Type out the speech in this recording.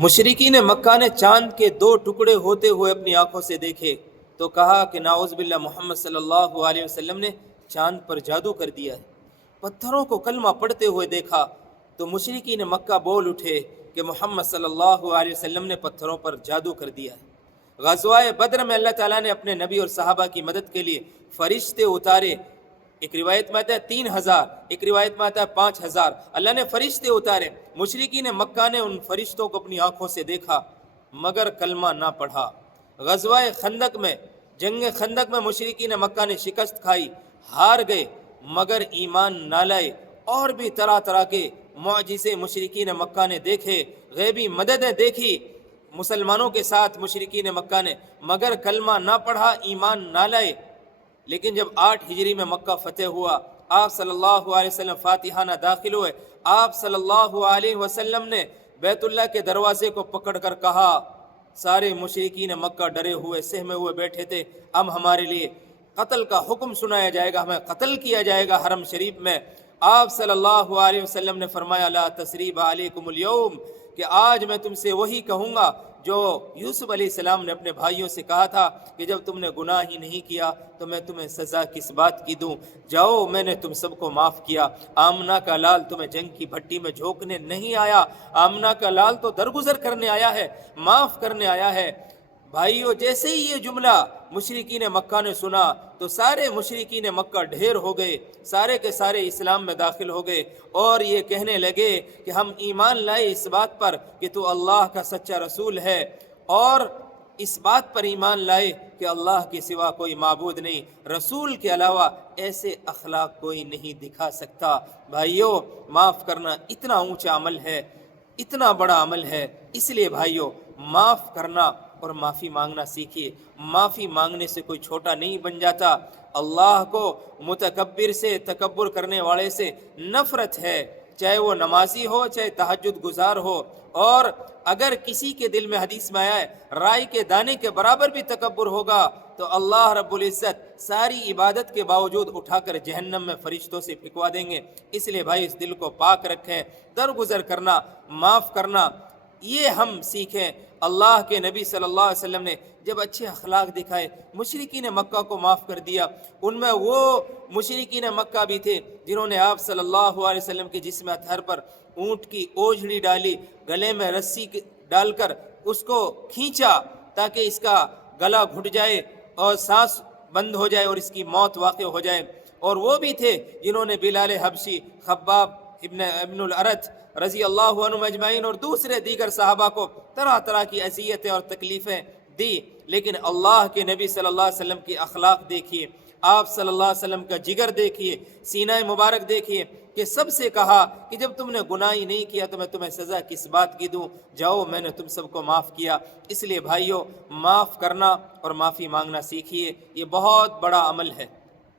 مشرکین مکہ نے چاند کے 2 ٹکڑے ہوتے ہوئے اپنی آنکھوں سے دیکھے تو کہا کہ نعوذ باللہ محمد صلی اللہ علیہ وسلم نے چاند پر جادو کر دیا ہے۔ پتھروں کو کلمہ پڑھتے ہوئے دیکھا تو مشرکین مکہ بول اٹھے کہ محمد صلی اللہ علیہ وسلم نے پتھروں پر جادو کر دیا ہے۔ غزوہ بدر میں اللہ تعالیٰ نے اپنے نبی اور صحابہ کی مدد کے لیے فرشتے اتارے۔ ایک روایت میں آتا ہے 3000، ایک روایت میں آتا ہے 5000۔ اللہ نے فرشتے اتارے، مشرکین مکہ نے ان فرشتوں کو اپنی آنکھوں سے دیکھا مگر کلمہ نہ پڑھا۔ غزوہ خندق میں، جنگ خندق میں مشرکین مکہ نے شکست کھائی، ہار گئے مگر ایمان نہ لائے۔ اور بھی طرح طرح کے معجزے مشرکین مکہ نے دیکھے، غیبی مددیں دیکھی مسلمانوں کے ساتھ مشرکین مکہ نے، مگر کلمہ نہ پڑھا، ایمان نہ لائے۔ لیکن جب 8 ہجری میں مکہ فتح ہوا، آپ صلی اللہ علیہ وسلم فاتحانہ داخل ہوئے، آپ صلی اللہ علیہ وسلم نے بیت اللہ کے دروازے کو پکڑ کر کہا، سارے مشرکین مکہ ڈرے ہوئے سہمے ہوئے بیٹھے تھے، اب ہمارے لیے قتل کا حکم سنایا جائے گا، ہمیں قتل کیا جائے گا حرم شریف میں۔ آپ صلی اللہ علیہ وسلم نے فرمایا لا تثریب علیکم اليوم، کہ آج میں تم سے وہی کہوں گا جو یوسف علیہ السلام نے اپنے بھائیوں سے کہا تھا کہ جب تم نے گناہ ہی نہیں کیا تو میں تمہیں سزا کس بات کی دوں، جاؤ میں نے تم سب کو معاف کیا۔ آمنہ کا لال تمہیں جنگ کی بھٹی میں جھونکنے نہیں آیا، آمنہ کا لال تو درگزر کرنے آیا ہے، معاف کرنے آیا ہے۔ بھائیو، جیسے ہی یہ جملہ مشرکین مکہ نے سنا تو سارے مشرکین مکہ ڈھیر ہو گئے، سارے کے سارے اسلام میں داخل ہو گئے اور یہ کہنے لگے کہ ہم ایمان لائے اس بات پر کہ تو اللہ کا سچا رسول ہے، اور اس بات پر ایمان لائے کہ اللہ کے سوا کوئی معبود نہیں، رسول کے علاوہ ایسے اخلاق کوئی نہیں دکھا سکتا۔ بھائیو، معاف کرنا اتنا اونچا عمل ہے، اتنا بڑا عمل ہے، اس لیے بھائیو معاف کرنا اور معافی مانگنا سیکھیے۔ معافی مانگنے سے کوئی چھوٹا نہیں بن جاتا۔ اللہ کو متکبر سے، تکبر کرنے والے سے نفرت ہے، چاہے وہ نمازی ہو چاہے تہجد گزار ہو۔ اور اگر کسی کے دل میں، حدیث میں آیا ہے، رائی کے دانے کے برابر بھی تکبر ہوگا تو اللہ رب العزت ساری عبادت کے باوجود اٹھا کر جہنم میں فرشتوں سے پھینکوا دیں گے۔ اس لیے بھائی اس دل کو پاک رکھیں، درگزر کرنا، معاف کرنا، یہ ہم سیکھیں۔ اللہ کے نبی صلی اللہ علیہ وسلم نے جب اچھے اخلاق دکھائے، مشرکین مکہ کو معاف کر دیا۔ ان میں وہ مشرکین مکہ بھی تھے جنہوں نے آپ صلی اللہ علیہ وسلم کے جسم اطہر پر اونٹ کی اوجھڑی ڈالی، گلے میں رسی ڈال کر اس کو کھینچا تاکہ اس کا گلا گھٹ جائے اور سانس بند ہو جائے اور اس کی موت واقع ہو جائے۔ اور وہ بھی تھے جنہوں نے بلال حبشی، خباب ابن الارت رضی اللہ عنہ اجمعین اور دوسرے دیگر صحابہ کو طرح طرح کی اذیتیں اور تکلیفیں دی، لیکن اللہ کے نبی صلی اللہ علیہ وسلم کی اخلاق دیکھیے، آپ صلی اللہ علیہ وسلم کا جگر دیکھیے، سینہ مبارک دیکھیے کہ سب سے کہا کہ جب تم نے گناہ ہی نہیں کیا تو میں تمہیں سزا کس بات کی دوں، جاؤ میں نے تم سب کو معاف کیا۔ اس لیے بھائیو، معاف کرنا اور معافی مانگنا سیکھیے، یہ بہت بڑا عمل ہے۔